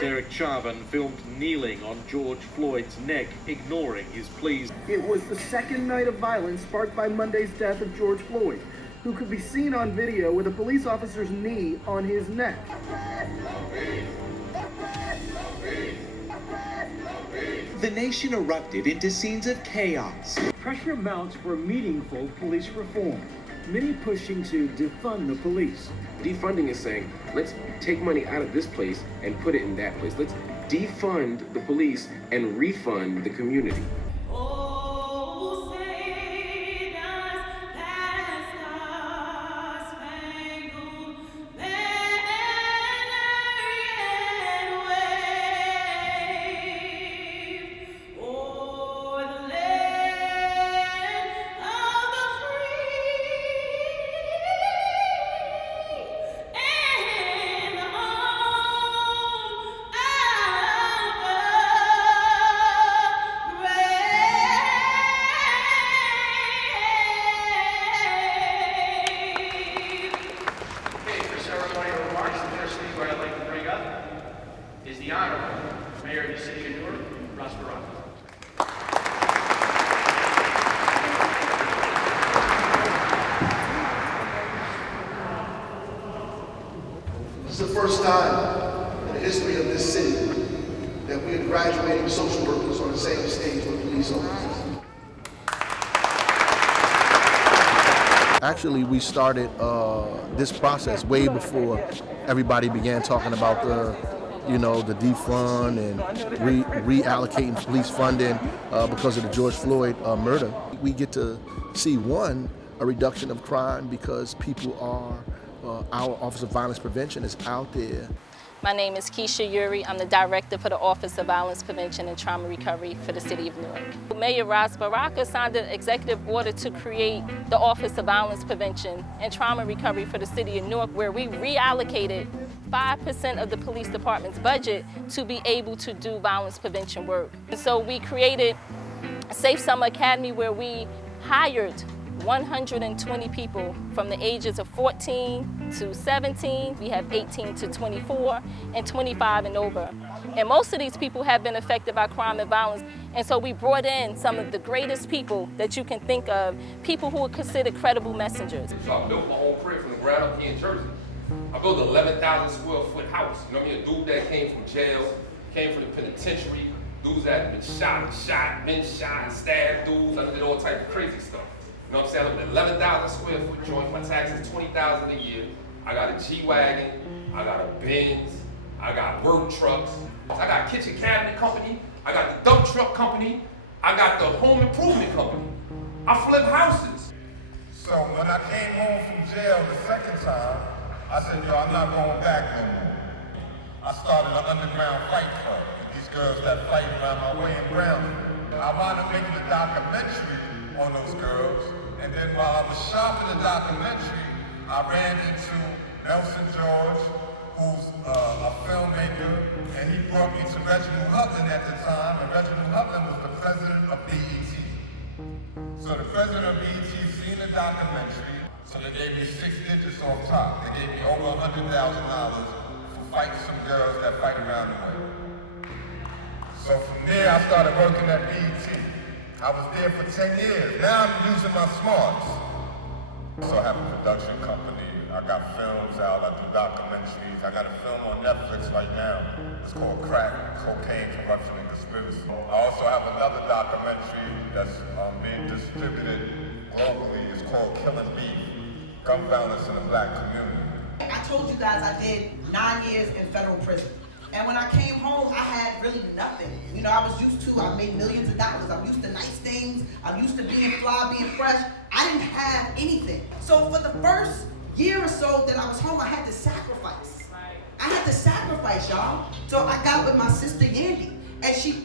Derek Chauvin filmed kneeling on George Floyd's neck, ignoring his pleas. It was the second night of violence sparked by Monday's death of George Floyd, who could be seen on video with a police officer's knee on his neck. The nation erupted into scenes of chaos. Pressure mounts for meaningful police reform, many pushing to defund the police. Defunding is saying, let's take money out of this place and put it in that place. Let's defund the police and refund the community. Is the Honorable Mayor of the City of Newark, Refunding. This is the first time in the history of this city that we are graduating social workers on the same stage with police officers. Actually, we started this process way before everybody began talking about the defund and reallocating police funding because of the George Floyd murder. We get to see, one, a reduction of crime because people are, our Office of Violence Prevention is out there. My name is Keisha Uri. I'm the Director for the Office of Violence Prevention and Trauma Recovery for the City of Newark. Mayor Ras Baraka signed an executive order to create the Office of Violence Prevention and Trauma Recovery for the City of Newark, where we reallocated 5% of the police department's budget to be able to do violence prevention work. And so we created a Safe Summer Academy where we hired 120 people from the ages of 14 to 17. We have 18 to 24 and 25 and over. And most of these people have been affected by crime and violence. And so we brought in some of the greatest people that you can think of, people who are considered credible messengers. So I built my own crib from the ground up here in Jersey. I built an 11,000 square foot house. You know what I mean? A dude that came from jail, came from the penitentiary, dudes that had been shot and stabbed dudes. I did all types of crazy stuff. You know what I'm saying? I live in an 11,000 square foot joint. My taxes $20,000 a year. I got a G-Wagon. I got a Benz. I got work trucks. I got a kitchen cabinet company. I got the dump truck company. I got the home improvement company. I flip houses. So when I came home from jail the second time, I said, yo, I'm not going back no more. I started an underground fight club. These girls that fight around my way in Brownsville. I wound up making a documentary on those girls. And then while I was shopping the documentary, I ran into Nelson George, who's a filmmaker, and he brought me to Reginald Hutland at the time, and Reginald Hutland was the president of BET. So the president of BET seen the documentary, so they gave me 6 digits on top. They gave me over $100,000 for fighting some girls that fight around the way. So from there, I started working at BET. I was there for 10 years. Now I'm using my smarts. So I have a production company. I got films out. I do documentaries. I got a film on Netflix right now. It's called Crack, Cocaine, Corruption, and Conspiracy. I also have another documentary that's being distributed globally. It's called Killing Beef, Gun Violence in the Black Community. I told you guys I did 9 years in federal prison. And when I came home, I had really nothing. You know, I was used to, I made millions of dollars. I'm used to nice things. I'm used to being fly, being fresh. I didn't have anything. So for the first year or so that I was home, I had to sacrifice. I had to sacrifice, y'all. So I got with my sister Yandy. And she,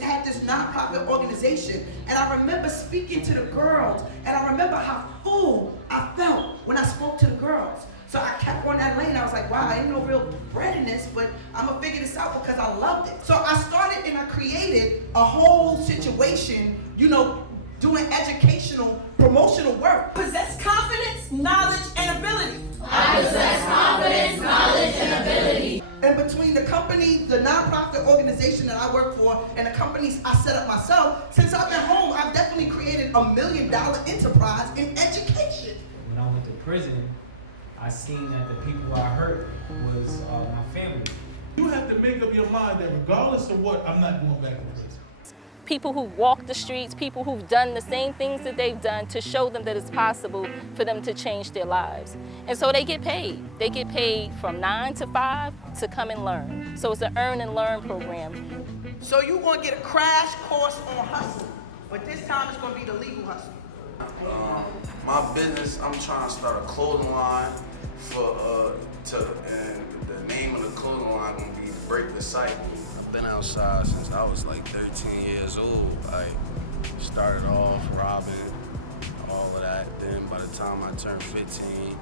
had this nonprofit organization. And I remember speaking to the girls. And I remember how full I felt when I spoke to the girls. So I kept on that lane. I was like, wow, I ain't no real bread in this, but I'm gonna figure this out because I loved it. So I started and I created a whole situation, doing educational, promotional work. Possess confidence, knowledge, and ability. I possess confidence, knowledge, and ability. And between the company, the nonprofit organization that I work for, and the companies I set up myself, since I've been home, I've definitely created $1 million enterprise in education. When I went to prison, I seen that the people I hurt was my family. You have to make up your mind that regardless of what, I'm not going back to prison. People who walk the streets, people who've done the same things that they've done to show them that it's possible for them to change their lives. And so they get paid. They get paid from 9 to 5 to come and learn. So it's an earn and learn program. So you're going to get a crash course on hustle, but this time it's going to be the legal hustle. My business, I'm trying to start a clothing line and the name of the clothing line going to be Break the Cycle. Been outside since I was like 13 years old. I started off robbing, all of that. Then by the time I turned 15,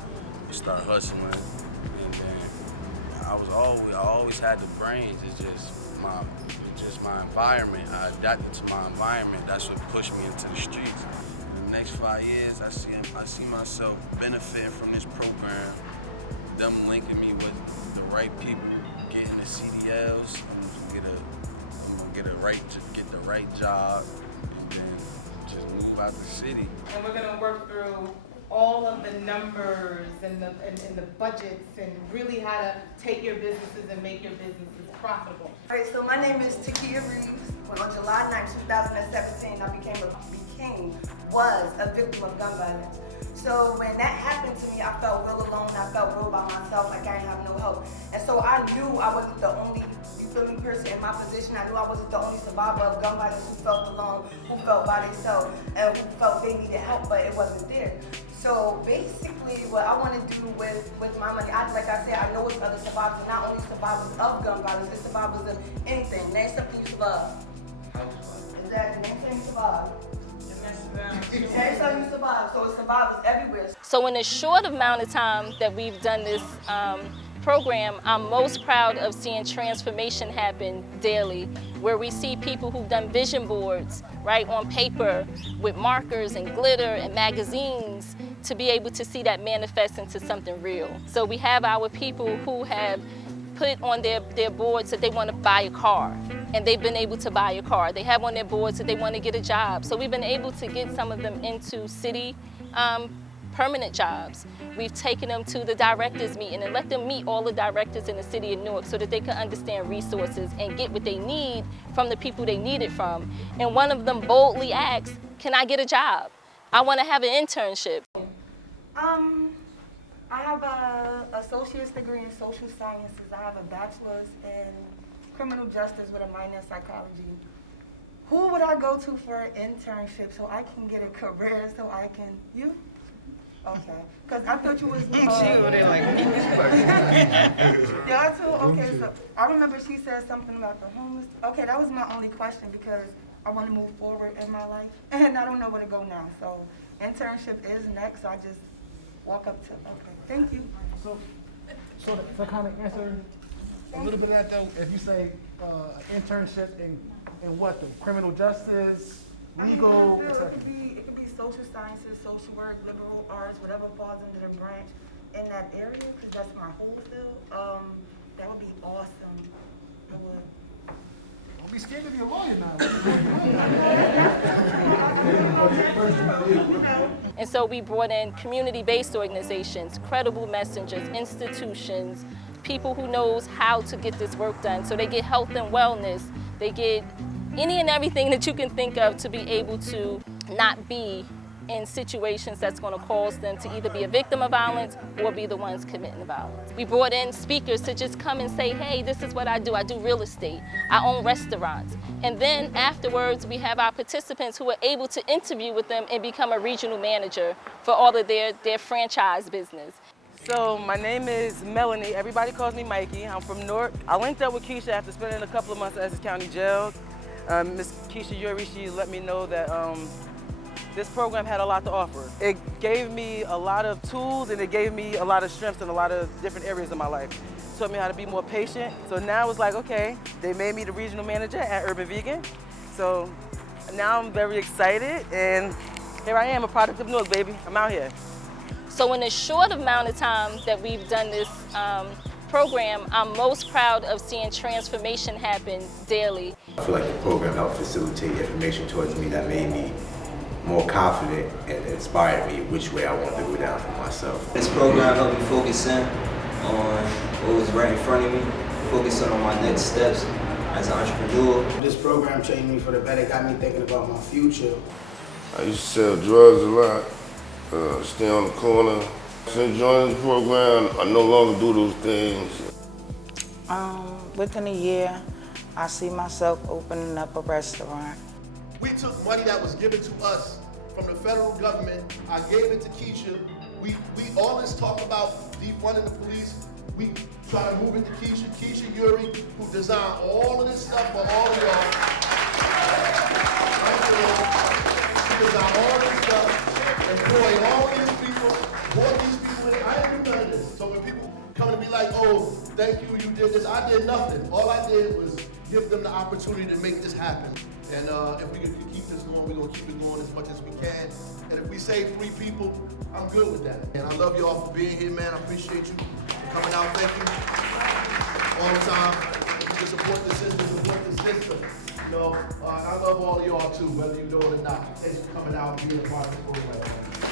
we started hustling. And then I always had the brains. It's just my environment. I adapted to my environment. That's what pushed me into the streets. In the next 5 years, I see myself benefiting from this program. Them linking me with the right people, getting the CDLs. I'm gonna get the right job, and then just move out the city. And we're gonna work through all of the numbers and the budgets and really how to take your businesses and make your businesses profitable. All right, so my name is Takia Reeves. Well, on July 9, 2017, I was a victim of gun violence. So when that happened to me, I felt real alone. I felt real by myself, like I didn't have no help. And so I knew I wasn't the only, person in my position. I knew I wasn't the only survivor of gun violence who felt alone, who felt by themselves, and who felt they needed help, but it wasn't there. So basically, what I want to do with my money, like I said, I know it's other survivors, not only survivors of gun violence, it's survivors of anything. Name something you survive. Exactly, name something you survive. Name something you survive. So it's survivors everywhere. So in a short amount of time that we've done this program, I'm most proud of seeing transformation happen daily, where we see people who've done vision boards, right, on paper with markers and glitter and magazines to be able to see that manifest into something real. So we have our people who have put on their boards that they want to buy a car, and they've been able to buy a car. They have on their boards that they want to get a job. So we've been able to get some of them into city permanent jobs. We've taken them to the directors meeting and let them meet all the directors in the city of Newark so that they can understand resources and get what they need from the people they need it from. And one of them boldly asked, can I get a job? I want to have an internship. I have an associate's degree in social sciences. I have a bachelor's in criminal justice with a minor in psychology. Who would I go to for an internship so I can get a career, so I can, you? Okay, because I thought you was yeah, too. Okay, so I remember she said something about the homeless. Okay, that was my only question because I want to move forward in my life and I don't know where to go now. So internship is next. So I just walk up to. Okay, thank you. So to kind of answer a little bit of that though, if you say internship in what, the criminal justice, legal, it could be social sciences, social work, liberal arts, whatever falls under the branch in that area, because that's my whole field. That would be awesome. It would. Don't be scared to be a lawyer now. And so we brought in community-based organizations, credible messengers, institutions, people who knows how to get this work done. So they get health and wellness, they get any and everything that you can think of to be able to not be in situations that's going to cause them to either be a victim of violence or be the ones committing the violence. We brought in speakers to just come and say, hey, this is what I do. I do real estate. I own restaurants. And then afterwards, we have our participants who are able to interview with them and become a regional manager for all of their franchise business. So my name is Melanie. Everybody calls me Mikey. I'm from Newark. I linked up with Keisha after spending a couple of months at Essex County Jail. Ms. Keisha Yuri, she let me know that this program had a lot to offer. It gave me a lot of tools and it gave me a lot of strengths in a lot of different areas of my life. It taught me how to be more patient. So now it's like, okay, they made me the regional manager at Urban Vegan. So now I'm very excited and here I am, a product of Newark, baby. I'm out here. So in a short amount of time that we've done this program, I'm most proud of seeing transformation happen daily. I feel like the program helped facilitate information towards me that made me more confident and inspired me which way I wanted to go down for myself. This program helped me focus in on what was right in front of me, focusing on my next steps as an entrepreneur. This program changed me for the better, got me thinking about my future. I used to sell drugs a lot, stay on the corner. Since joining the program, I no longer do those things. Within a year, I see myself opening up a restaurant. We took money that was given to us from the federal government. I gave it to Keisha. We all this talk about defunding the police. We try to move it to Keisha. Keisha Yuri, who designed all of this stuff for all of y'all. She designed all this stuff, employed all these people, brought these people in. I didn't do none of this. So when people come to be like, oh, thank you, you did this, I did nothing. All I did was give them the opportunity to make this happen. And if we can keep this going, we're gonna keep it going as much as we can. And if we save 3 people, I'm good with that. And I love y'all for being here, man. I appreciate you coming out. Thank you all the time. You support the system, support the system. You know, I love all of y'all too, whether you know it or not. Thanks for coming out and being a part of the program.